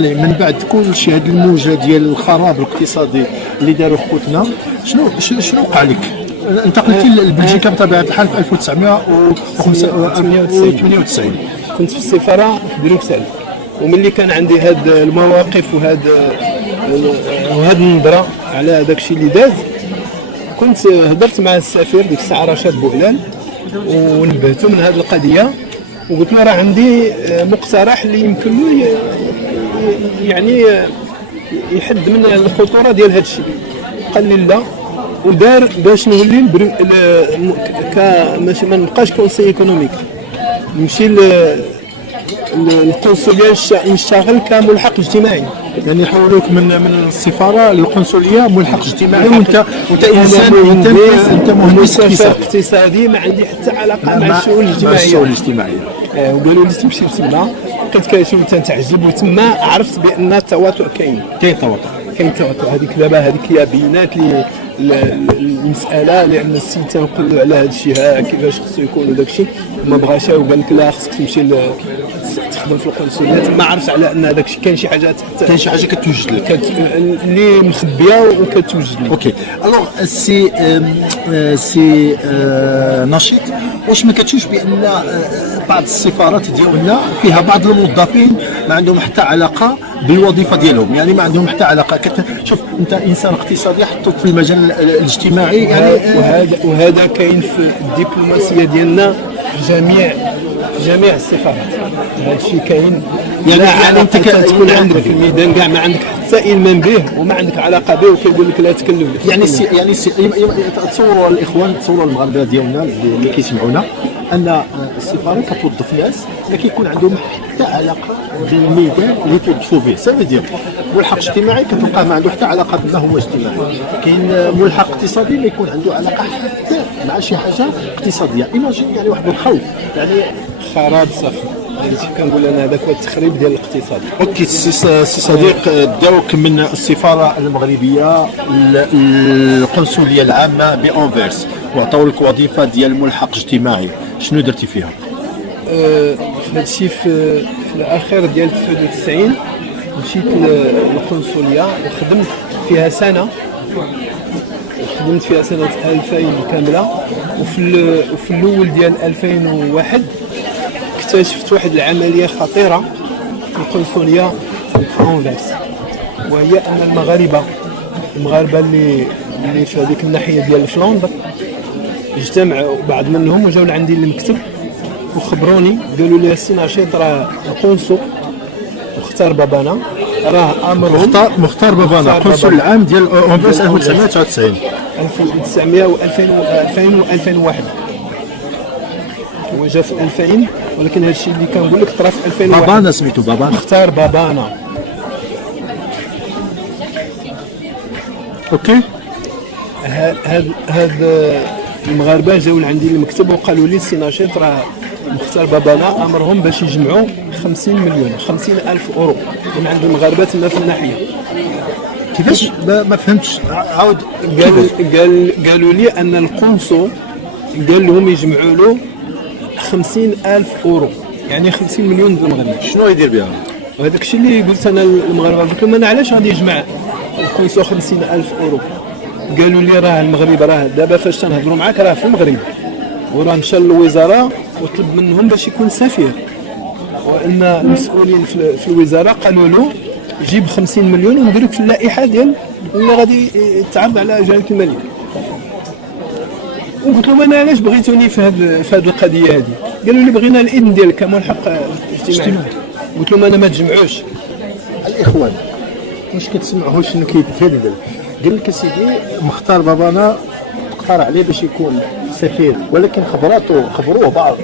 من بعد كل شيء هذه الموجه ديال الخراب الاقتصادي اللي داروا خوتنا، شنو وقع لك؟ انتقلتي لبلجيكا بطبيعه الحال في 1998. كنت في السفاره في بروكسل، وملي كان عندي هاد المواقف وهاد النظره على داك الشيء اللي داز، كنت هضرت مع السفير ديك الساعه رشاد بوعلان ونبهته من هذه القضيه، وقلت له راه عندي مقترح اللي يمكن له يعني يحد من الخطوره ديال هذا الشيء. قال لي لا، ودار باش نولي ما نبقاش كونسي ايكونوميك، نمشي للقنصليه نشتغل كملحق اجتماعي. يعني يحولوك من السفاره للقنصليه ملحق اجتماعي، وانت انسان انت مهندس اقتصادي ما عندي حتى علاقه مع الشؤون الاجتماعيه. وقالوا لي تمشي تما، كنت كنشوف تنتعجب، وتما عرفت بان التواطؤ كاين تواطؤ. هذيك هي بينات لي المساله، لان السيد تنقول له على هذا الشيء كيفاش خصو يكون وداك الشيء، ما بغاش، وقال لك لا خصك تمشي تخدم في القنصليه. ما عرفت على ان هذاك الشيء كاين شي حاجه كتوجد لك اللي مخبيه وكتوجد لك. اوكي الوغ سي نشيط، واش ما كتشوفش بان بعض السفارات ديالنا فيها بعض الموظفين ما عندهم حتى علاقه بالوظيفه ديالهم، يعني ما عندهم حتى علاقه؟ شوف انت انسان اقتصادي، حطوك في المجال الاجتماعي يعني، وهذا كاين في الدبلوماسيه ديالنا في جميع السفارات. هذا الشيء كاين، يعني انت تكون عندك في الميدان كاع ما عندك حتى إلمام به وما عندك علاقه به، وكيقول لك لا تكلم. يعني تصوروا الاخوان، تصوروا المغاربه ديالنا اللي كيسمعونا، ان السفاره كتوظف ناس ما كيكون عندهم حتى علاقه بالميدان اللي توظفوا به. سافيدير ملحق اجتماعي كتلقاه ما عنده حتى علاقه بما هو اجتماعي. كاين ملحق اقتصادي ما يكون عنده علاقه حتى مع شي حاجه اقتصاديه. ايماجين يعني واحد الخوف، يعني خراب صافي. كنقول انا هذاك هو التخريب ديال الاقتصاد. اوكي سي صديق، داوك من السفاره المغربيه للقنصليه العامه بأنفيرس وعطاو لك وظيفه ديال ملحق اجتماعي، شنو درتي فيها؟ هذا الشيء في الاخير ديال 92 مشيت للقنصليه وخدمت فيها سنه، خدمت فيها سنه 2000 كامله. وفي الاول ديال 2001 اكتشفت واحد العمليه خطيره في القنصليه في أنفيرس، وهي ان المغاربه اللي في هذيك الناحيه ديال فلوندر اجتمعوا بعض منهم وجاوا لعندي للمكتب وخبروني، قالوا لي السي نشيط راه القنصل مختار بابانا راه امرهم. مختار بابانا القنصل العام ديال أنفيرس 1999 و2001. هو جا في 2000، ولكن هذا الشيء اللي كنقول لك طرا في 2001. بابانا سميتو بابانا، مختار بابانا. اوكي. هاد المغاربه جاوا لعندي للمكتب وقالوا لي السي نشيط راه مختار بابانا امرهم باش يجمعوا 50,000 اورو من عند المغاربه تما في الناحيه. كيفاش؟ ما فهمتش، عاود. قالوا لي ان القنصل قال لهم يجمعوا له 50,000 اورو، يعني 50 مليون ديال المغرب. شنو يدير بها؟ وهذاك الشيء اللي قلت انا للمغاربه، قلت لهم انا علاش غادي يجمع القنصل 50,000 اورو؟ قالوا لي راه المغرب راه دابا فاش تنهضروا معاك راه في المغرب، وراه مشى للوزاره وطلب منهم باش يكون سفير، وان المسؤولين في الوزاره قالوا له جيب 50 مليون وندير لك في اللائحه ديال اللي غادي يتعرض على جلاله الملك. وقلت لهم انا علاش بغيتوني في هذه القضيه هذه؟ قالوا لي بغينا الاذن ديالك كملحق اجتماعي. قلت لهم انا ما تجمعوش. الاخوان واش كتسمعوا شنو كيتهدد؟ قال لك سيدي مختار بابانا اقترح عليه باش يكون سفير، ولكن خبروه بعض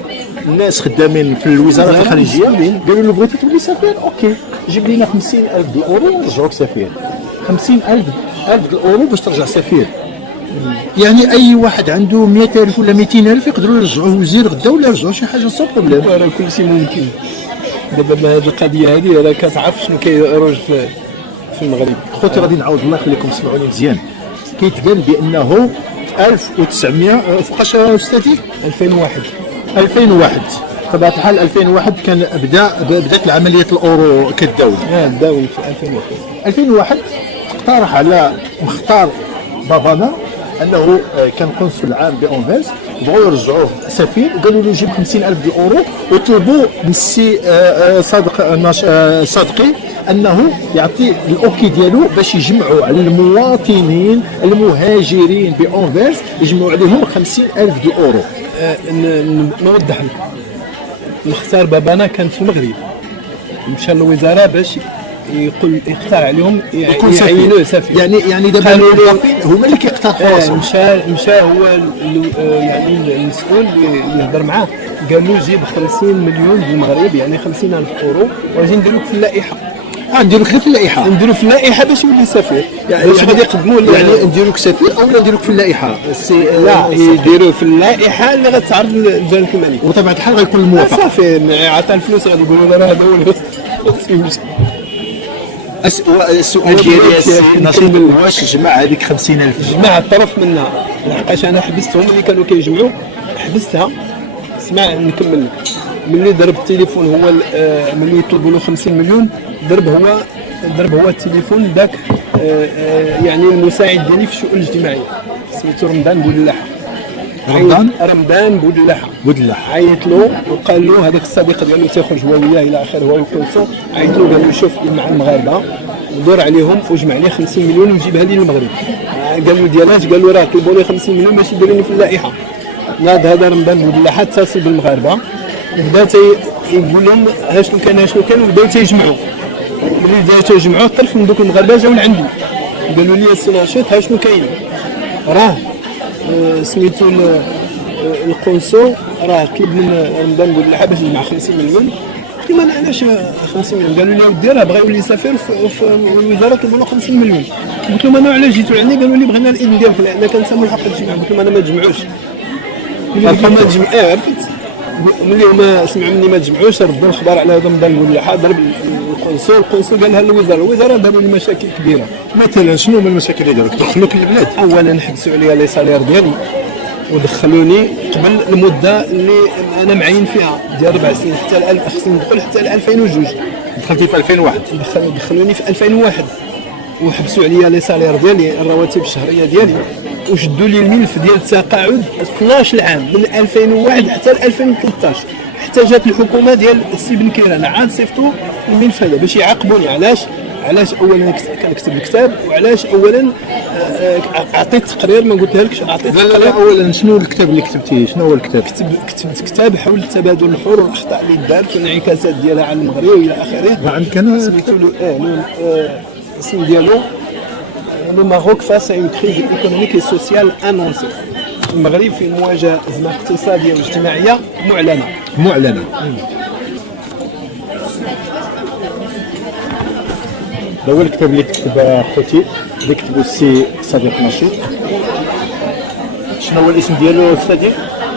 الناس خدامين في الوزارات الخارجيه، قالوا له بغيتي تولي سفير، اوكي جيب لنا 50,000 اورو ونرجعوك سفير. 50,000 اورو باش ترجع سفير. يعني اي واحد عنده 100,000 ولا 200,000 يقدروا يرجعوه وزير غدا ولا يرجعوا شي حاجه سو بروبليم. راه كل شيء ممكن. دابا هذه القضيه هذه راه كتعرف شنو كيروج في المغرب. خوتي غادي نعاود، الله يخليكم سمعوني مزيان. كيتقال بانه في 1900 فوقاش استاذي 2001 بطبيعه الحال 2001 كان بدات العمليه الاورو كالدوله. داوي في 2001. 2001 اقترح على مختار بابانا انه كان قنصل العام بانفيرس، بغاو يرجعوه سفير، قالوا له جيب 50,000 اورو، وطلبوا من السي صادقي انه يعطي الاوكي ديالو باش يجمعوا على المواطنين المهاجرين بانفيرس، يجمعوا عليهم 50,000 اورو. نوضح لك، مختار بابانا كان في المغرب، مشى للوزاره باش يقترح عليهم يعينوه سفير. يعني دابا الموظفين هما اللي كيقترحوا راسهم. مشى هو يعني المسؤول اللي هضر معاه، قال له جيب 50 مليون بالمغرب، يعني 50,000 اورو، واجي ندير لك في اللائحه. نديرو لك في اللائحه، نديرو في اللائحه باش يولي سفير، باش غادي يقدموا يعني نديرو لك سفير او نديرو لك في اللائحه. لا، يديروا في اللائحه اللي غتعرض للجلاله الملك، وطبيعه الحال غيكون الموافقه. صافي عطى الفلوس، غادي يقولوا له راه هذا هو السؤال ديالي نشيط، واش جمع هذيك 50,000؟ جمع الطرف منها، لحقاش انا حبستهم اللي كانوا كيجمعوا، حبستها. اسمع نكمل لك، ملي ضرب التليفون هو ملي يطلبوا له 50 مليون، ضرب هو التليفون ذاك يعني المساعد ديالي في الشؤون الاجتماعيه، سميتو رمضان بودلاحه. رمضان بودلاحه عيط له وقال له، هذاك الصديق ديالو تيخرج هو وياه الى اخره، هو القنصل، عيط له قال له شوف مع المغاربه ودور عليهم وجمع لي 50 مليون وجيبها لي للمغرب. قال له ديالاش؟ قال له راه طلبوا لي 50 مليون باش يديروا لي في اللائحه. ناض هذا رمضان بودلاحه اتصل بالمغاربه، بدا يقول لهم شنو كان وبداو تيجمعوا. ملي بداو تيجمعوا، طرف من دوك المغاربه جاو لعندي، قالوا لي السي ناشط شنو كاين، راه سميتو القنصل راه طلب من رمضان بودلاحه باش يجمع 50 مليون. قلت لهم انا علاش 50 مليون؟ قالوا لي ودي راه بغا يولي سفير في الوزاره، طلبوا له 50 مليون. قلت لهم انا علاش جيتوا عندي؟ قالوا لي بغينا الاذن ديالك، لان كان سامو الحق تجمع. قلت لهم انا ما تجمعوش، ما تجمع. عرفت ملي هما سمعوا مني ما تجمعوش، ردوا الخبر على رمضان بودلاحه، ضرب القنصل قال لها الوزاره داروا لي مشاكل كبيره. مثلا شنو هما المشاكل اللي داروك؟ دخلوك للبلاد؟ اولا حبسوا عليا لي سالير ديالي، ودخلوني قبل المده اللي انا معين فيها ديال 4 سنين، حتى خصني ندخل حتى 2002. دخلتي في 2001؟ دخلوني في 2001 وحبسوا عليا لي سالير ديالي، الرواتب الشهريه ديالي، وشدوا لي الملف ديال التقاعد 12 عام من 2001 حتى 2013، حتى جات الحكومه ديال السي بن كيران عاد صيفطوا الملف هذا باش يعاقبوني. علاش اولا كنكتب الكتاب، وعلاش اولا عطيت تقرير ما قلتها لكش، عطيت تقرير. لا اولا شنو الكتاب اللي كتبتيه؟ شنو هو الكتاب؟ كتبت كتاب حول تبادل الحور والاخطاء اللي دارت والانعكاسات ديالها على المغرب والى اخره. عندك انا سميتو الاسم ديالو لو ماروك فاس اون كريز ايكونوميك اي سوسيال انونسي. المغرب في مواجهه ازمه اقتصاديه واجتماعيه معلنه. هذا هو الكتاب اللي كتب خوتي، اللي كتبو السي صديق نشيط. شنو هو الاسم ديالو الصديق؟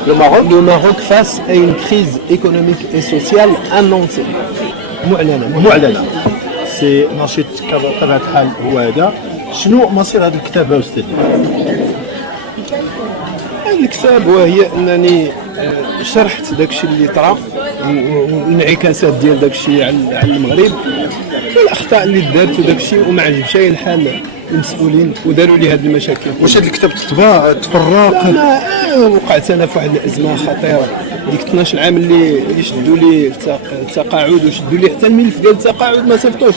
لو ماروك فاس اي اون كريز ايكونوميك اي سوسيال انونسي، معلنه. سي نشيط بطبيعه الحال هو هذا. شنو مصير هذا الكتاب استاذ؟ الكتاب وهي انني شرحت داكشي اللي طرا والانعكاسات ديال داكشي على المغرب والاخطاء اللي دارت وداكشي، وما عجبش الحال المسؤولين وداروا لي هذه المشاكل. واش هذا الكتاب تفرق؟ انا وقعت انا في واحد الازمه خطيره ديك 12 عام اللي شدوا لي التقاعد وشدوا لي حتى الملف ديال التقاعد، ما صيفطوش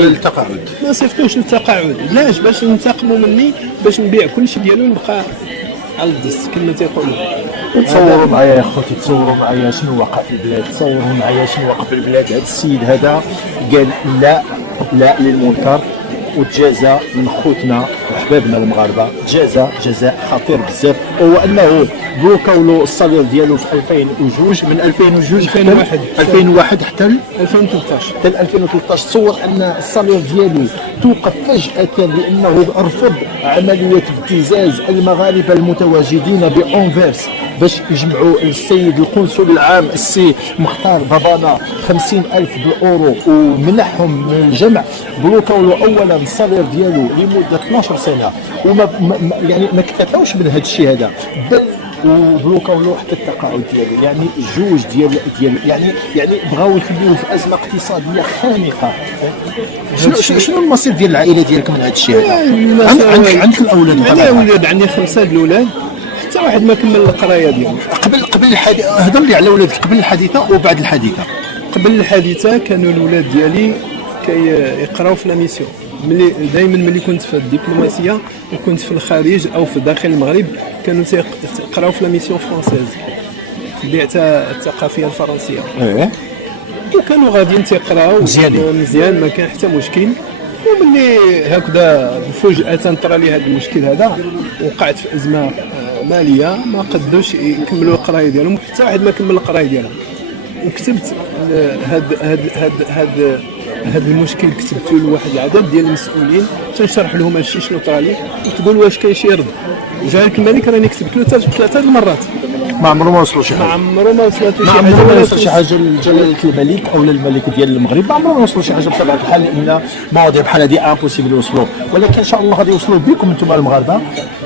للتقاعد، ما صيفطوش للتقاعد. علاش؟ باش ينتقموا مني، باش نبيع كلشي ديالو ونبقى على الدس كما تيقولوا. تصوروا معايا يا خوتي، تصوروا معايا شنو وقع في البلاد، تصوروا معايا شنو وقع في البلاد. هذا السيد هذا قال لا للمنكر، وتجازى من خوتنا وحبابنا المغاربه جزاء خطير بزاف، وهو انه بلوكاو له الصالير ديالو في 2002 من 2001 حتى 2013. تصور ان الصالير ديالو توقف فجأة لانه رفض عملية ابتزاز المغاربه المتواجدين بأنفيرس باش يجمعوا السيد القنصل العام السي مختار بابانا 50,000 بالأورو ومنحهم من الجمع. بلوكاو له اولا الصالير ديالو لمده 12 سنه، وما يعني ما اكتفاوش من هذا الشيء هذا، بل وبلوكاو له حتى التقاعد ديالو، يعني جوج ديال يعني بغاو يخليوه في ازمه اقتصاديه خانقه. شنو المصير ديال العائله ديالك من هذا الشيء هذا؟ عندك الاولاد؟ عندي اولاد، عندي 5 الاولاد، حتى واحد ما كمل القرايه ديالو. قبل الحادثه هضر لي على ولادك، قبل الحادثه وبعد الحادثه. قبل الحادثه كانوا الاولاد ديالي كيقراو في لا ميسيون. ملي كنت في الدبلوماسيه وكنت في الخارج او في داخل المغرب كانوا تيقراو في لا ميسيون فرونسيز في البعثه الثقافيه الفرنسيه. وكانوا غاديين تيقراو مزيان، ما كان حتى مشكل. وملي هكذا فجأة طرا لي هذا المشكل هذا، وقعت في ازمه ماليه، ما قدوش يكملوا القرايه ديالهم، حتى واحد ما كمل القرايه ديالهم. وكتبت هاد المشكل، كتبته لواحد العدد ديال المسؤولين تنشرح لهم هادشي شنو طرا لي، وتقول واش كاين شي رد. جاك الملك راني كتبت له 3 المرات، ما عمره ما وصلوا شي حاجه، ما عمره ما وصلت شي حاجه لجلاله الملك او للملك ديال المغرب، ما عمره ما وصلوا شي حاجه بطبيعه الحال، لان مواضيع بحال هذه امبوسيبل يوصلوا. ولكن ان شاء الله غادي يوصلوا بكم انتم المغاربه.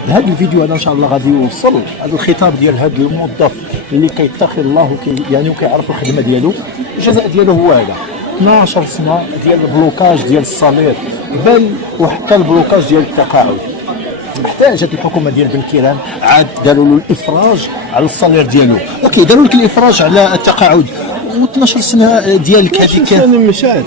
هذا الفيديو هذا ان شاء الله غادي يوصل هذا الخطاب ديال هذا الموظف اللي كيتقي الله وكيعرف الخدمه ديالو. الجزاء ديالو هو هذا 12 سنه ديال البلوكاج ديال الصالير، بل وحتى البلوكاج ديال التقاعد. حتى جات الحكومه ديال بن كيران عاد داروا له الافراج على الصالير ديالو. اوكي، داروا لك الافراج على التقاعد، و12 سنه ديالك هذيك كان مشات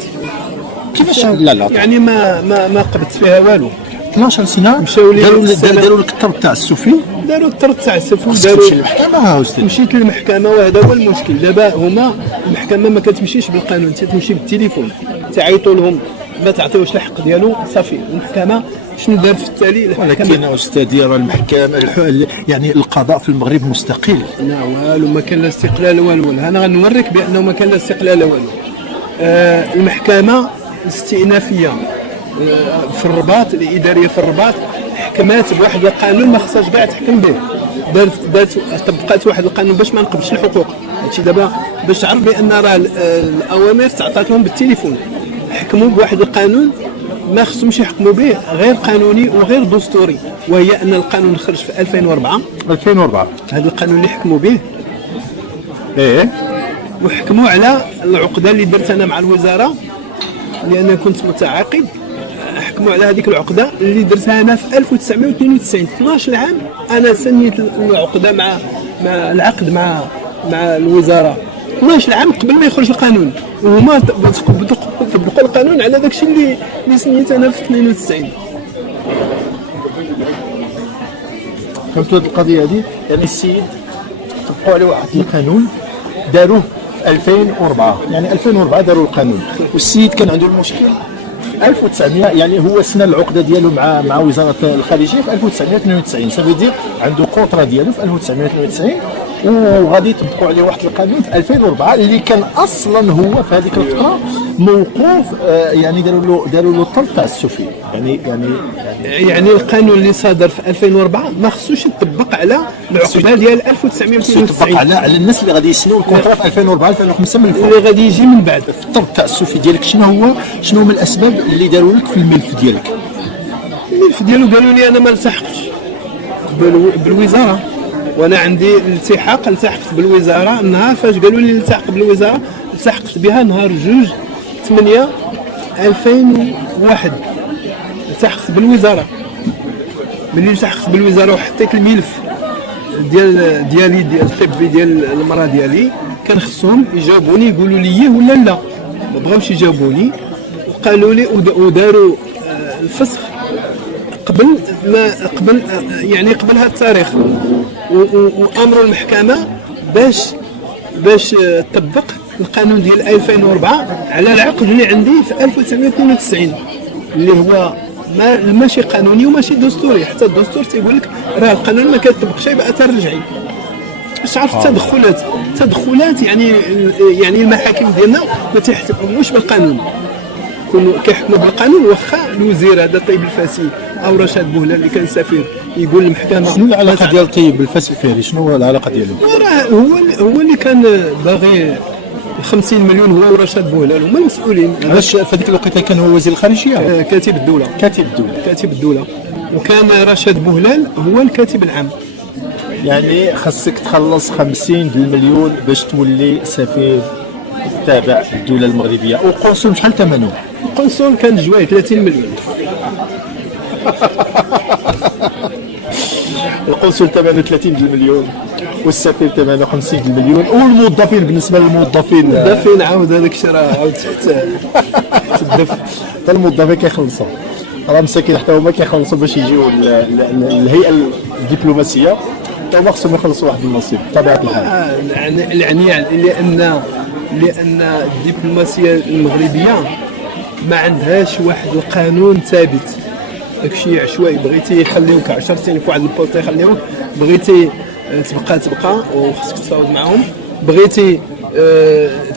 كيفاش؟ لا يعني ما قبضت فيها والو. 12 سنه مشاو لي داروا لك الطرد تاع السفي، داروا الطرد تاع السفي، داروا المحكمه. استاذ مشيت للمحكمه، وهذا هو المشكل دابا. هما المحكمه ما كتمشيش بالقانون، تمشي بالتليفون، تعيطوا لهم ما تعطيوش الحق ديالو، صافي المحكمه شنو دارت في التالي؟ ولكن استاذ راه المحكمه يعني القضاء في المغرب مستقل. لا والو، ما كان لا استقلال والو. انا غنوريك بانه ما كان لا استقلال والو. المحكمه الاستئنافيه في الرباط، الاداريه في الرباط، حكمات بواحد القانون ما خصهاش كاع تحكم به. دارت طبقات واحد القانون باش ما نقبلش الحقوق. هادشي دابا باش تعرف بان راه الاوامر تعطات لهم بالتليفون. حكموا بواحد القانون ما خصهمش يحكموا به، غير قانوني وغير دستوري، وهي ان القانون خرج في 2004. هذا القانون اللي حكموا به. وحكموا على العقده اللي درت انا مع الوزاره، لان كنت متعاقد. حكموا على هذيك العقده اللي درتها انا في 1992. 12 عام انا سنيت العقده مع العقد مع الوزاره، 12 عام قبل ما يخرج القانون، وهما طبقوا القانون على داك الشيء اللي سنيت انا في 92. فهمتوا هذه القضيه هذه؟ يعني السيد طبقوا عليه واحد القانون داروه في 2004، يعني 2004 داروا القانون، والسيد كان عنده المشكل 1900، يعني هو سنى العقده ديالو مع وزاره الخارجيه في 1992، صافي دير عنده قطره ديالو في 1992، وغادي يطبقوا عليه واحد القانون في 2004 اللي كان اصلا هو في هذيك الفتره موقوف. يعني داروا له الطرد تاع السفي. يعني القانون اللي صدر في 2004 ما خصوش يطبق على العقده ديال 1992، يطبق على الناس اللي غادي يسنوا الكونترا في 2004 2005 من الفوق، اللي غادي يجي من بعد. الطرد تاع السفي ديالك شنو هما الاسباب اللي داروا لك في الملف ديالك؟ الملف ديالو قالوا لي انا ما التحقتش بالوزاره، وانا عندي التحقت بالوزاره. النهار فاش قالوا لي التحق بالوزاره، التحقت بها نهار 2/8/2001. التحقت بالوزاره. ملي التحقت بالوزاره وحطيت الملف ديالي الطبي ديال المراه ديالي، كان خصهم يجاوبوني يقولوا لي ولا لا. ما بغاوش يجاوبوني، وقالوا لي وداروا الفسخ قبل هذا التاريخ، وامروا المحكمه باش تطبق القانون ديال 2004 على العقد اللي عندي في 1992، اللي هو ماشي قانوني وماشي دستوري. حتى الدستور تيقول لك راه القانون ما كيطبقش، يبقى ترجعي. باش تعرف التدخلات يعني المحاكم ديالنا ما تيحكموش بالقانون، يكونوا كيحكموا بالقانون. واخا الوزير هذا طيب الفاسي او رشاد بوهلال اللي كان سفير يقول المحكمه. شنو العلاقه ديال طيب الفاسي فيه؟ شنو هو العلاقه ديالو؟ هو اللي كان باغي 50 مليون، هو ورشاد بوهلال هما المسؤولين. علاش في هذيك الوقيته كان هو وزير الخارجيه؟ كاتب الدوله. وكان رشاد بوهلال هو الكاتب العام. يعني خاصك تخلص 50 المليون باش تولي سفير تابع الدوله المغربيه. وقنصل شحال ثمنه؟ القنصل كان جوايه 30 مليون. القنصل ثمنه 30 المليون والسفير ثمنه 50 المليون. والموظفين بالنسبه للموظفين دافين عاود هذاك الشيء راه عاود تدف. حتى الموظفين كيخلصوا راه مساكين حتى هما كيخلصوا باش يجيو الهيئه الدبلوماسيه حتى هما خصهم يخلصوا واحد النصيب بطبيعه الحال. لان الدبلوماسيه المغربيه ما عندهاش واحد القانون ثابت. داكشي عشوائي، بغيتي يخليوك 10 سنين في واحد البوست يخليوك، بغيتي تبقى وخصك تفاوض معاهم، بغيتي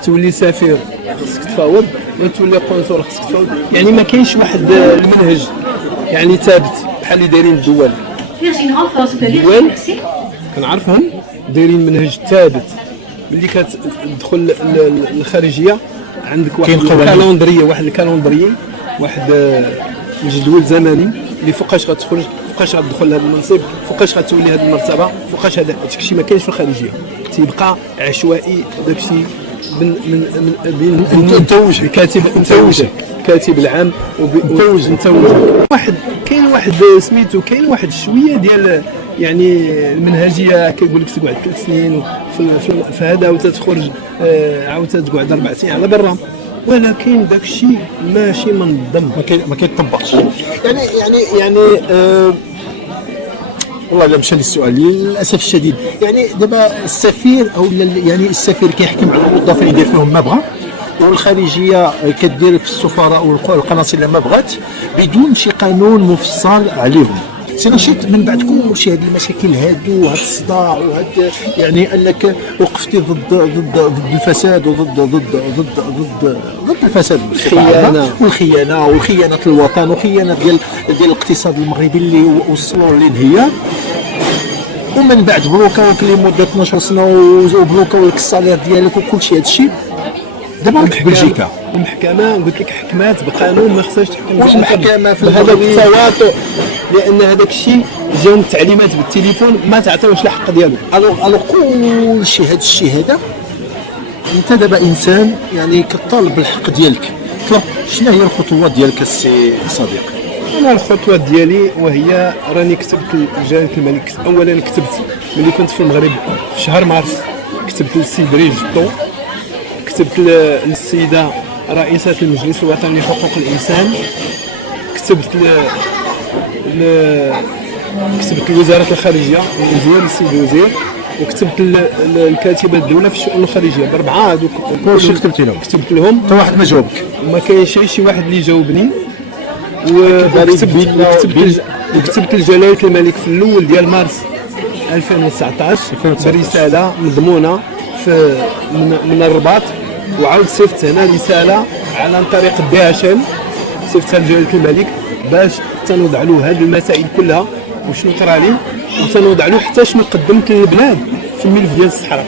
تولي سفير خصك تفاوض، ولا تولي قنصل خصك تفاوض. يعني ما كاينش واحد المنهج يعني ثابت بحال اللي دايرين الدول. الدول كنعرفهم دايرين منهج ثابت. ملي كتدخل الخارجيه عندك واحد الكالندريه، واحد الجدول زمني اللي فوقاش غتخرج، فوقاش غتدخل لهذا المنصب، فوقاش غتولي هذه المرتبه، فوقاش هذا داكشي ما كاينش في الخارجيه. تيبقى عشوائي داكشي بين متوج الكاتب العام ومتوج كاين واحد سميتو، كاين واحد شويه ديال يعني المنهجيه كيقول لك تقعد 3 سنين في هذا وتتخرج عاود تقعد 4 سنين على برا، ولكن داكشي ماشي منظم، ما كيطبقش. يعني والله لا مشى لي السؤال للاسف الشديد. يعني دابا السفير او يعني السفير كيحكم على الموظفين يدير فيهم ما بغى، والخارجيه كدير في السفراء والقناصل ما بغات بدون شي قانون مفصل عليهم. سي نشيط من بعد كل هذه المشاكل هادو وهذا الصداع وهذا يعني انك وقفتي ضد الفساد وضد الفساد والخيانه الوطن وخيانه ديال الاقتصاد المغربي اللي وصلوا للانهيار، ومن بعد بلوكاوك لمده 12 سنه وبلوكاو لك الصالير ديالك وكل شيء. هذا الشيء دابا راك في بلجيكا المحكمه قلت لك حكمات بقانون ما خصهاش تحكم المحكمه في هذا التواطؤ، لان هذاك الشيء جاهم التعليمات بالتليفون ما تعطيوش الحق ديالو. الوغ كل شيء هذا الشيء هذا انت دابا انسان يعني كطالب بالحق ديالك. شنو هي الخطوات ديالك السي صديق؟ انا الخطوات ديالي وهي راني كتبت لجلاله الملك. اولا كتبت ملي كنت في المغرب في شهر مارس، كتبت للسي بريجيتو، كتبت للسيده رئيسه المجلس الوطني لحقوق الانسان، كتبت لوزاره الخارجيه ديال السيد الوزير، وكتبت للكاتبه الدوله في الشؤون الخارجيه. باربعه هذوك كلشي كتبت لهم حتى واحد ما جاوبك. ما كاينش شي واحد اللي جاوبني. وكتبت لجلاله الملك في الاول ديال مارس 2019 برساله مضمونه من الرباط، وعاود صيفط هنا رساله على طريق DHL صيفطها لجلاله الملك باش تنوضع له هذه المسائل كلها وشنو طرا لي، وتنوضع له حتى شنو قدمت للبلاد في الملف ديال الصحراء.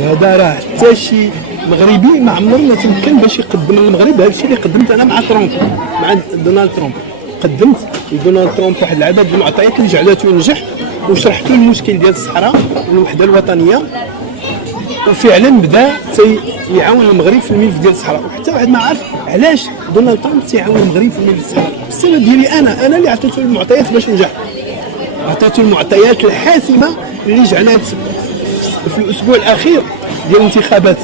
وهذا راه حتى شي مغربي ما عمره ما تمكن باش يقدم للمغرب هذا الشيء اللي قدمت انا مع دونالد ترامب. قدمت لدونالد ترامب واحد العدد من المعطيات اللي جعلته ينجح، وشرحت له المشكل ديال الصحراء والوحده الوطنيه، وفعلا بدا يعاون المغرب في الملف ديال الصحراء. وحتى واحد ما عارف علاش دونالد ترامب تيعاون المغرب في الملف الصحراء. السبب ديالي انا اللي عطيته المعطيات باش ينجح، عطيته المعطيات الحاسمه اللي جعلت في الاسبوع الاخير ديال الانتخابات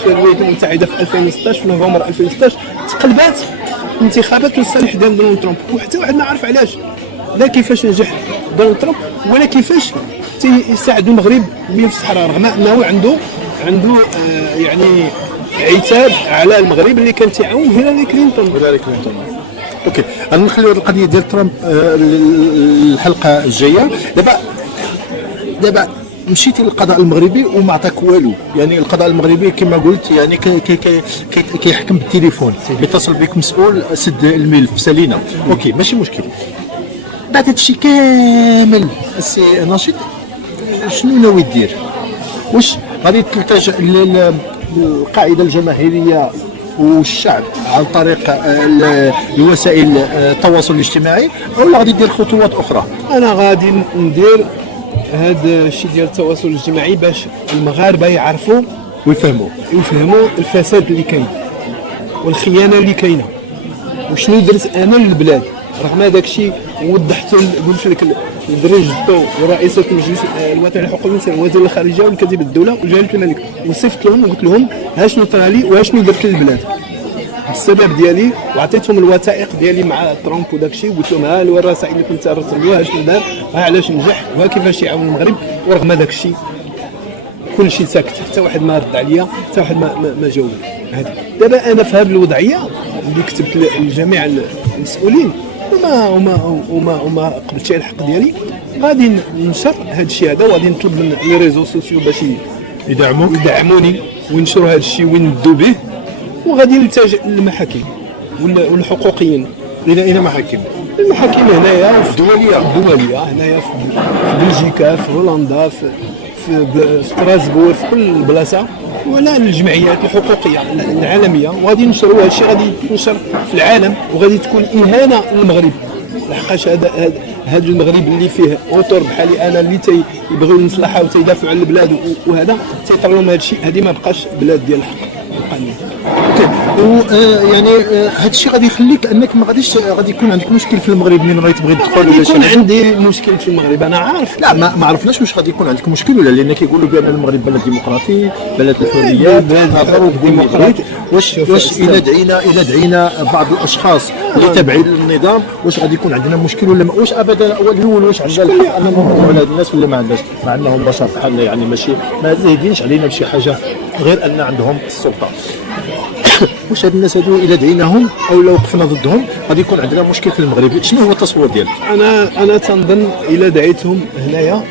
في الولايات المتحده في 2016 في نوفمبر 2016 تقلبات انتخابات للصالح ديال دونالد ترامب. وحتى واحد ما عارف علاش، لا كيفاش نجح دونالد ترامب ولا كيفاش يساعد المغرب في الصحراء، رغم انه عنده يعني عتاب على المغرب اللي كان تيعاون هيلاري كلينتون. اوكي، غنخليو هذه القضيه ديال ترامب الحلقه الجايه. دابا مشيتي للقضاء المغربي وما عطاك والو. يعني القضاء المغربي كما قلت يعني كيحكم بالتليفون، يتصل بك مسؤول سد الملف سالينا. اوكي ماشي مشكل. بعد هادشي كامل السي نشيط شنو ناوي دير؟ واش غادي تلتجئ للقاعده الجماهيريه والشعب عن طريق الوسائل التواصل الاجتماعي، ولا غادي دير خطوات اخرى؟ انا غادي ندير هذا الشيء ديال التواصل الاجتماعي باش المغاربه يعرفوا ويفهموا. ويفهموا الفساد اللي كاين والخيانه اللي كاينه وشنو درت انا للبلاد. رغم هذاك الشيء وضحت قلت لك درجتو ورئيسة المجلس الوطني لحقوق الانسان وزير الخارجيه والكاتب الدوله وجلاله الملك وصفت لهم وقلت لهم ها شنو طرا لي وشنو درت للبلاد السبب ديالي وعطيتهم الوثائق ديالي مع ترامب وداك الشيء وقلت لهم ها الرسائل اللي كنت ارسلوها شنو دار ها علاش نجح وها كيفاش يعاون المغرب. ورغم هذاك الشيء كل شيء ساكت حتى واحد ما رد عليا حتى واحد ما جاوب. دابا انا في هذه الوضعيه اللي كتبت لجميع المسؤولين وما قبلتش الحق ديالي غادي ننشر هذا الشيء هذا وغادي نطلب من لي ريزو سوسيو باش يدعموني وينشروا هذا الشيء ويندوا به وغادي نلتجئ للمحاكم والحقوقيين. الى محاكم المحاكم هنايا في الدوليه هنايا في بلجيكا في هولندا في ستراسبور في كل بلاصه ولا الجمعيات الحقوقيه العالميه وغادي ننشروا هذا الشيء غادي ينشر في العالم وغادي تكون اهانه للمغرب لحقاش هذا المغرب اللي فيه اوتور بحالي انا اللي تيبغيو المصلحه وتيدافعوا على البلاد وهذا تيطرى لهم هذا الشيء هذه ما بقاش بلاد ديال الحق. يعني هذا الشيء غادي يخليك انك ما غاديش غادي يكون عندك مشكل في المغرب من غادي تبغي تدخل ولا يكون عندي مشكل في المغرب انا عارف. لا ما عرفناش واش غادي يكون عندك مشكل ولا لان كيقولوا بان المغرب بلد ديمقراطي بلد الحريات بلد ديمقراطي. واش الا دعينا بعض الاشخاص اللي تابعين للنظام واش غادي يكون عندنا مشكل ولا واش ابدا الاول واش عندنا الحق اننا نهضروا على هاد الناس ولا ما عندناش مع انهم بشر بحالنا يعني ماشي ما زايدينش علينا بشي حاجه غير ان عندهم السلطه. واش هاد الناس هادو الا دعيناهم او لو وقفنا ضدهم غادي يكون عندنا مشكل في المغرب؟ شنو هو التصور ديالك؟ انا تنظن الا دعيتهم هنايا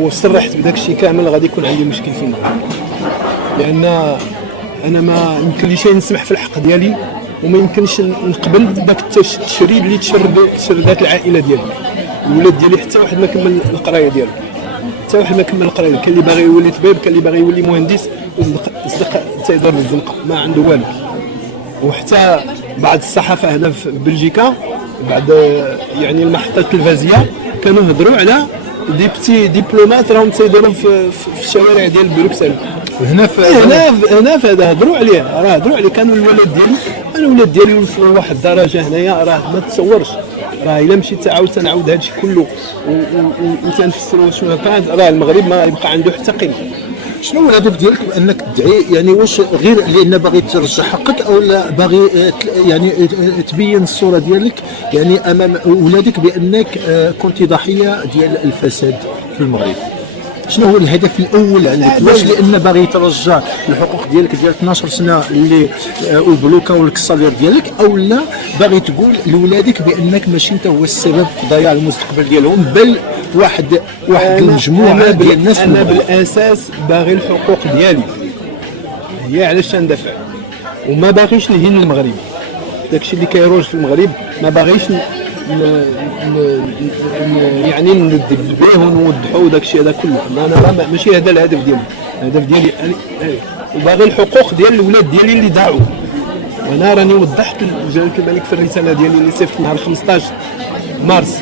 وصرحت بداك الشيء كامل غادي يكون عندي مشكل في المغرب لان انا ما يمكنليش نسمح في الحق ديالي وما يمكنش نقبل داك التشريد اللي تشردات العائله ديالي الولاد ديالي حتى واحد ما كمل القرايه ديالو حتى واحد ما كمل القرايه. كاين اللي باغي يولي طبيب كاين اللي باغي يولي مهندس وصدق تيدور الزنقه ما عنده والو. وحتى بعض الصحافه هنا في بلجيكا بعد يعني المحطات التلفزيونيه كانوا يهضروا على دي بتي دبلومات راهم تيديروا في الشوارع ديال بروكسل هنا في هذا هضروا عليه كانوا الولاد ديالي وصلوا لواحد الدرجه هنايا راه ما تصورش راه الا مشيت تنعاود هذا الشيء كله وتنفسروا شنو كان راه المغرب ما يبقى عنده حتى قيمه. شنو هو الهدف ديالك بانك تدعي يعني واش غير لان باغي ترجع حقك او لا باغي يعني تبين الصوره ديالك يعني امام اولادك بانك كنت ضحيه ديال الفساد في المغرب؟ شنو هو الهدف الاول عندك؟ واش لان باغي ترجع الحقوق ديالك ديال 12 سنه اللي وبلوكاو لك الصالير ديالك او لا باغي تقول لولادك بانك ماشي انت هو السبب في ضياع المستقبل ديالهم بل واحد المجموعه ديال الناس؟ انا بالاساس باغي الحقوق ديالي هي علاش ندافع وما باغيش نهين المغرب. داكشي اللي كيروج في المغرب ما باغيش يعني ندب به ونوضحوا داكشي هذا كله. انا ماشي هذا الهدف ديالي. الهدف ديالي وباغي الحقوق ديال الاولاد ديالي اللي ضاعوا. وانا راني وضحت لجلاله الملك في الرساله ديالي اللي صيفت نهار 15 مارس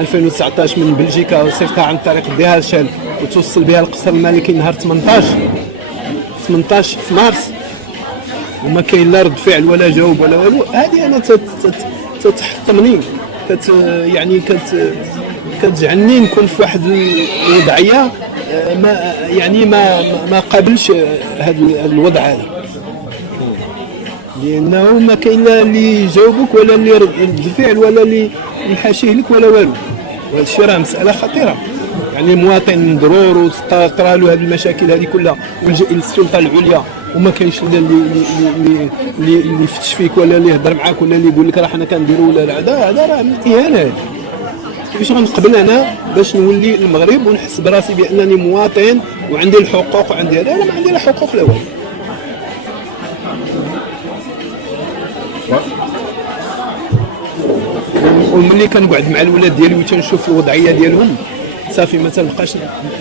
2019 من بلجيكا وصيفتها عن طريق DHL وتوصل بها القصر الملكي نهار 18 في مارس وما كاين لا رد فعل ولا جواب ولا والو. هذه انا تتحطمني يعني كتجعلني نكون في واحد الوضعيه ما قابلش هذا الوضع هذا لانه ما كاين لا اللي يجاوبك ولا اللي يرد الفعل ولا اللي يحاشيه لك ولا والو. وهذا الشيء راه مساله خطيره يعني المواطن ضرور وتطرى له هذه المشاكل هذه كلها ويلجا الى السلطه العليا وما كاينش اللي يفتش فيك ولا اللي يهضر معاك ولا اللي يقول لك راه حنا كنديروا ولا لا. هذا راه اهانه. كيفاش غنقبل انا باش نولي المغرب ونحس براسي بانني مواطن وعندي الحقوق وعندي هذا؟ انا ما عندي لا حقوق لا والو. وملي كنقعد مع الولاد ديالي وتنشوف الوضعيه ديالهم صافي ما تنبقاش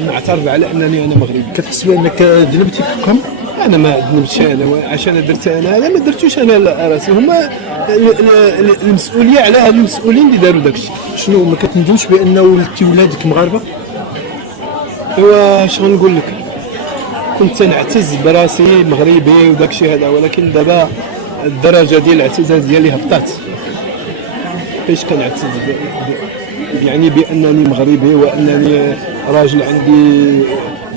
نعترف على انني انا مغربي. كتحس بانك ذنبتي في حقهم؟ انا ما ذنبتش انا عشان درت انا ما درتوش انا راسي. هما المسؤوليه على هاد المسؤولين اللي داروا داكشي. شنو ما كتندمش بانه ولدتي ولادك مغاربه؟ ايوا اش غنقول لك، كنت تنعتز براسي مغربي وداك الشيء هذا، ولكن دابا الدرجه ديال الاعتزاز ديالي هبطات. فاش كنعتز يعني بانني مغربي، وانني راجل عندي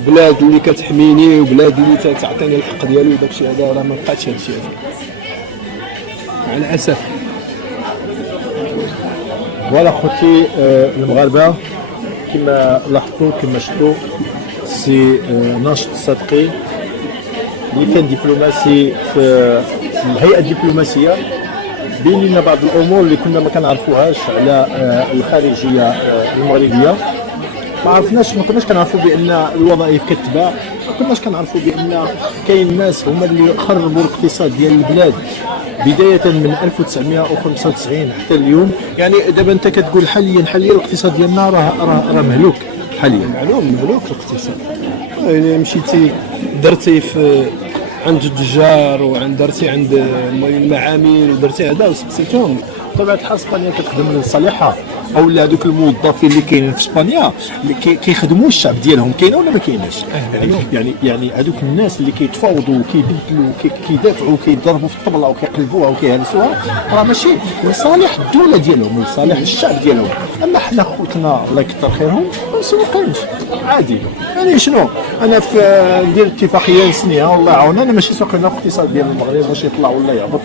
بلاد اللي كتحميني وبلاد اللي تعطيني الحق ديالي وداك الشيء هذا، راه ما بقاتش هذا الشيء هذا مع الاسف. فوالا خوتي المغاربه كما لاحظتوا كما شفتوا سي ناشط صدقي اللي كان دبلوماسي في الهيئه الدبلوماسيه، بين لنا بعض الامور اللي كنا ما كنعرفوهاش على الخارجيه المغربيه. ما كناش كنعرفوا بان الوظائف كتباع، ما كناش كنعرفوا بان كاين ناس هما اللي خربوا الاقتصاد ديال البلاد بدايه من 1995 حتى اليوم. يعني دابا انت كتقول حاليا الاقتصاد ديالنا راه مهلوك حاليا. معلوم مهلوك الاقتصاد. يعني مشيتي درتي في عند التجار درتي عند المعامل ودرتي هذا وسقسيتهم، بطبيعه الحال اسبانيا كتخدم لصالحها، او هذوك الموظفين اللي كاينين في اسبانيا اللي كيخدموا الشعب ديالهم كاينه ولا ما كايناش؟ يعني هذوك الناس اللي كيتفاوضوا وكيبدلوا وكيدافعوا وكيضربوا في الطبله وكيقلبوها وكيهرسوها، راه ماشي لصالح الدوله ديالهم ولصالح الشعب ديالهم. اما حنا خوتنا الله يكثر خيرهم ما مسوقينش عادي. يعني شنو انا في ندير اتفاقيه نسنيها والله يعاوننا، انا ماشي سوقنا الاقتصاد ديال المغرب باش يطلع ولا يهبط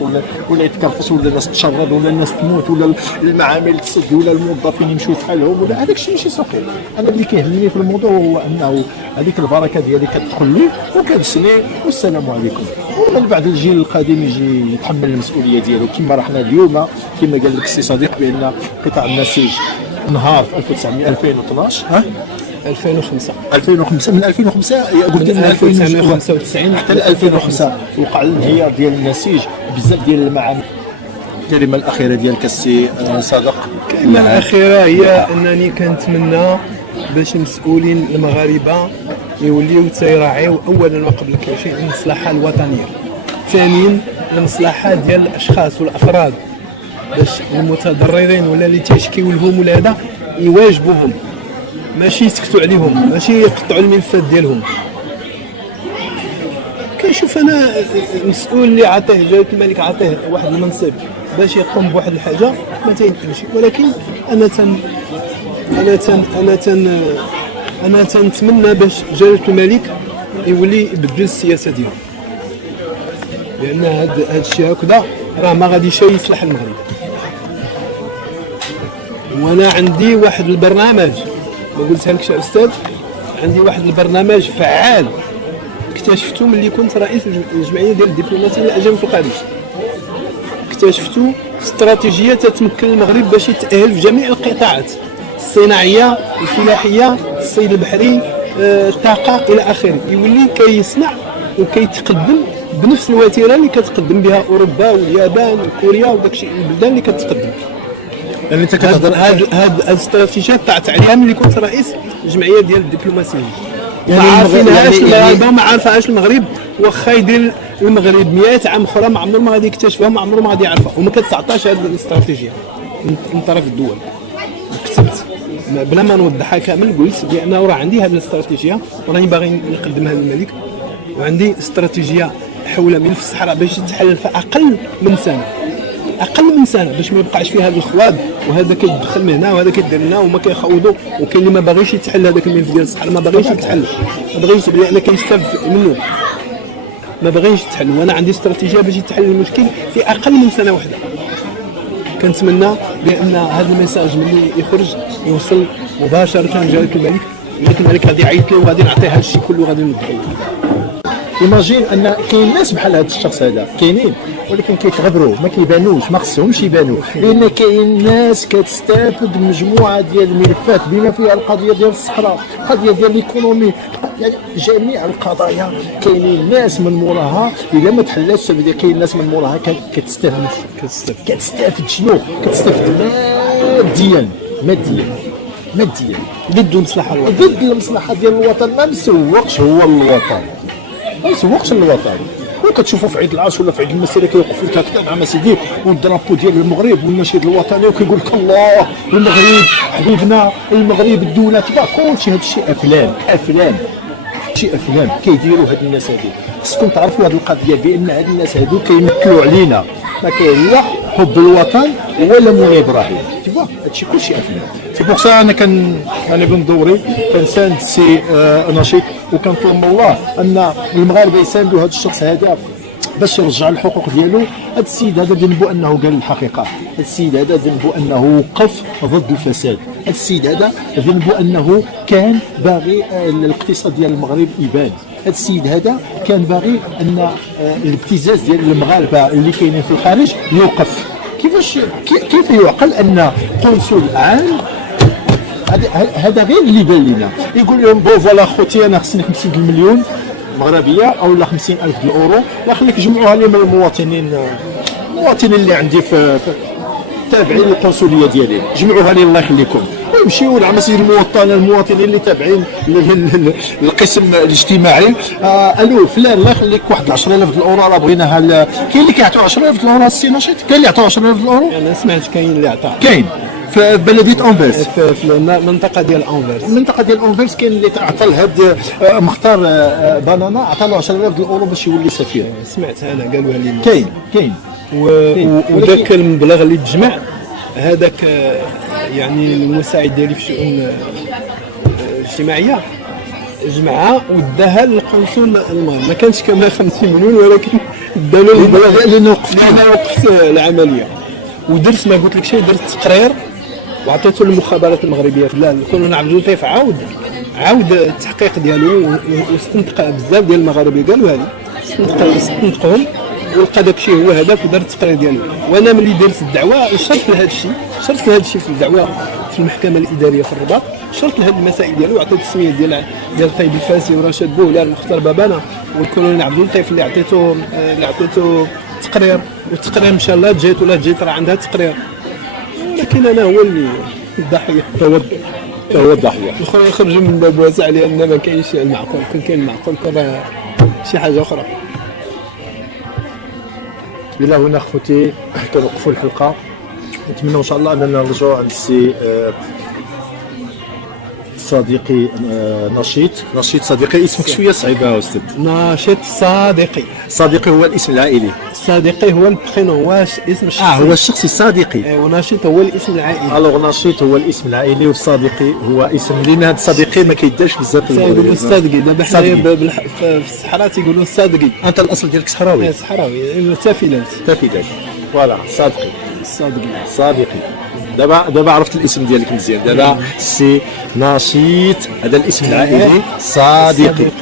ولا يتكرفس ولا الناس تشرد ولا الناس تموت ولا المعامل تسد ولا الموظفين يمشيو بحالهم ولا هذاك الشيء ماشي سوقي. انا اللي كيهمني في الموضوع هو انه هذيك البركه ديالي كتدخل لي وكتسني والسلام عليكم، ومن بعد الجيل القادم يجي يتحمل المسؤوليه ديالو. كما راه حنا اليوم كما قال لك السي صديق بان قطاع النسيج نهار في 2012 2005 من 2005 قلت لنا 1995 حتى 2005 وقع الانهيار ديال النسيج بزاف ديال المعامل. الكلمه الاخيره ديالك السي صادق؟ الكلمه الاخيره هي انني كنتمنى باش المسؤولين المغاربه يوليو تيراعيو اولا وقبل كل شيء المصلحه الوطنيه، ثانيا المصلحه ديال الاشخاص والافراد، باش المتضررين ولا اللي تيشكيو لهم ولا هذا يواجبوهم، ماشي يسكتوا عليهم، ماشي يقطعوا الملفات ديالهم. كنشوف انا المسؤول اللي عطيه جلاله الملك عطيه واحد المنصب باش يقوم بواحد الحاجه ما تينفعش، ولكن انا تنتمنى باش جلاله الملك يولي يبدل السياسه ديالو، لان هذا الشيء هكذا راه ما غاديش يصلح المغرب. وانا عندي واحد البرنامج ما قلتها لكش يا استاذ، عندي واحد البرنامج فعال اكتشفته ملي كنت رئيس الجمعيه ديال الدبلوماسيه الاجانب في الخارج. اكتشفتوا استراتيجيه تتمكن المغرب باش يتاهل في جميع القطاعات الصناعيه الفلاحيه الصيد البحري الطاقه الى اخره، يولي كيصنع وكيتقدم بنفس الوتيره اللي كتقدم بها اوروبا واليابان وكوريا وداك الشيء البلدان اللي كتقدم. يعني انت كتهضر هاد الاستراتيجيه طلعت عليها ملي كنت رئيس الجمعيه ديال الدبلوماسيه. يعني ما عارفينهاش يعني المغاربه وما عارفاهاش المغرب، واخا يدير المغرب 100 عام اخرى ما عمره ما غادي يكتشفها، ما عمره ما غادي يعرفها، وما كتعطاش هذه الاستراتيجيه من طرف الدول. كتبت بلا ما نوضحها كامل، قلت بانه راه عندي هذه الاستراتيجيه وراني باغي نقدمها للملك، وعندي استراتيجيه حول ملف الصحراء باش يتحل في اقل من سنه باش ما يبقاش فيها هذا الخواد، وهذا كيدخل من هنا وهذا كيدير لنا وما كيخوضوا، وكاين اللي ما باغيش يتحل هذاك الملف ديال الصحراء، ما باغيش يتحل، ما باغيش لان كيستافد منه، ما باغيش يتحل. وانا عندي استراتيجيه باش يتحل المشكل في اقل من سنه واحده. كنتمنى بان هذا الميساج ملي يخرج يوصل مباشره لجلاله الملك، الملك غادي يعيط له وغادي نعطيه هذا الشيء كله وغادي ندعو. ايماجين ان كاين ناس بحال هذا الشخص هذا كاينين، ولكن كيتغبروا ما كيبانوش، ما خصهمش يبانوا، لان كاين ناس كتستافد مجموعه ديال الملفات بما فيها القضيه ديال الصحراء، القضيه ديال الايكونومي، يعني جميع القضايا كاينين ناس من موراها الا ما تحلاتش كاين ناس من موراها كتستافد شنو؟ كتستافد ماديا ضد المصلحه الوطنيه، ضد المصلحه ديال الوطن. ما مسوقش هو الوطن، ما مسوقش الوطن، وكتشوفوا في عيد العرش ولا في عيد المسيره كيوقف لك هكذا مع سيدي والدرابو ديال المغرب والنشيد الوطني وكيقول لك الله المغرب حبيبنا، المغرب الدوله تبع كلشي. هذا الشيء افلام شي افلام كيديروا هاد الناس هادو. خصكم تعرفوا هاد القضيه بان هاد الناس هادو كيمثلوا علينا، ما كاين لا حب الوطن ولا مولاي ابراهيم. تيبا هادشي كلشي افلام. سي بوغ سا انا بندوري كنساند سي نشيط وكنطلب من الله ان المغاربه يساندوا هاد الشخص هذا باش يرجع الحقوق ديالو. هذا السيد هذا ذنبه انه قال الحقيقه، هذا السيد هذا ذنبه انه وقف ضد الفساد، هذا السيد هذا ذنبه انه كان باغي الاقتصاد ديال المغرب يبان، هذا السيد هذا كان باغي ان الابتزاز ديال المغاربه اللي كاينين في الخارج يوقف. كيف يعقل ان قنصل عام هذا غير اللي بان لنا يقول لهم بو فوالا خوتي انا خصني 50 مليون مغربيه او لا 50,000 الاورو، لا خليك جمعوها لي من المواطنين اللي عندي في تابعين للقنصليه ديالي، جمعوها لي الله يخليكم، ويمشيو لعما سيدي المواطنين اللي تابعين للقسم الاجتماعي. الو فلان الله يخليك واحد 10,000 الاورو راه بغيناها. كاين اللي كيعطيو 10,000 الاورو السي نشيط، كاين اللي يعطيو 10,000 الاورو. انا سمعت كاين اللي عطاه، كاين في بلديه انفيرس، في المنطقه ديال انفيرس. المنطقه ديال انفيرس كاين اللي عطى لهاد مختار بنانا عطى له 10,000 الاورو باش يولي سفير. سمعت انا قالوها لي. كاين وذاك المبلغ اللي تجمع هذاك يعني المساعد ديالي في الشؤون الاجتماعيه جمعها وداها للقنصل المغرب، ما كانش كامله 50 مليون ولكن دالو لانه وقفت العمليه. ودرت ما قلت لك شيء، درت تقرير وعطيته للمخابرات المغربيه. لا الكولونيل عبد اللطيف عاود التحقيق ديالو واستنطق بزاف ديال المغاربه قالوا هذه استنطقهم ولقى داك الشيء هو هذاك ودار التقرير ديالو. وانا ملي درت الدعوه شرت لهذا الشيء في الدعوه في المحكمه الاداريه في الرباط، شرت لهذه المسائل ديالو وعطيت السميه ديال طيب الفاسي ورشاد بوهلال المختار بابانا والكولونيل عبد اللطيف اللي عطيته تقرير، والتقرير ان شاء الله جيت راه عندها تقرير، ولكن انا هو اللي الضحيه. هو الضحيه. الاخرين يخرجوا من باب واسع لان ما كاينش المعقول. كان كاين المعقول كان شي حاجه اخرى. الى هنا خوتي كنوقفوا الحلقه. نتمنى ان شاء الله اننا نرجعوا عند السي صديقي نشيط صديقي. اسمك شويه صعيب يا استاذ. نشيط صديقي هو الاسم العائلي. صديقي هو البخينو، هو اسم الشخصي. هو الشخصي صديقي. ونشيط هو الاسم العائلي. الوغ نشيط هو الاسم العائلي والصديقي هو اسم، لان هذا الصديقي ما كيدارش بزاف. يقولوا الصادقي دابا حنايا في الصحراء تيقولوا الصادقي. انت الاصل ديالك صحراوي؟ صحراوي تافيلات. فوالا صديقي. دابا عرفت الاسم ديالك مزيان. دابا سي نشيط هذا الاسم العائلي،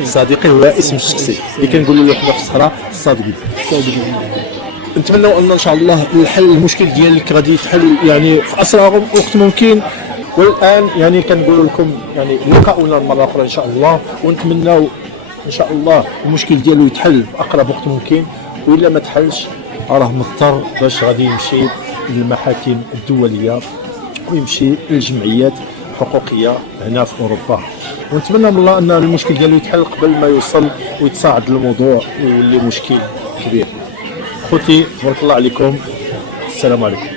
صديقي هو اسم الشخصي اللي كنقولوا له حنا في الصحراء صديقي. نتمنوا ان شاء الله الحل المشكل ديالك غادي يتحل يعني في اسرع وقت ممكن. والان يعني كنقول لكم يعني لقاؤنا مره اخرى ان شاء الله، ونتمنوا ان شاء الله المشكل ديالو يتحل في اقرب وقت ممكن، والا ما تحلش راه مضطر باش غادي يمشي للمحاكم الدوليه ويمشي للجمعيات الحقوقيه هنا في اوروبا. ونتمنى من الله ان المشكل ديالو يتحل قبل ما يوصل ويتصاعد الموضوع ويولي مشكل كبير. خوتي تبارك الله عليكم، السلام عليكم.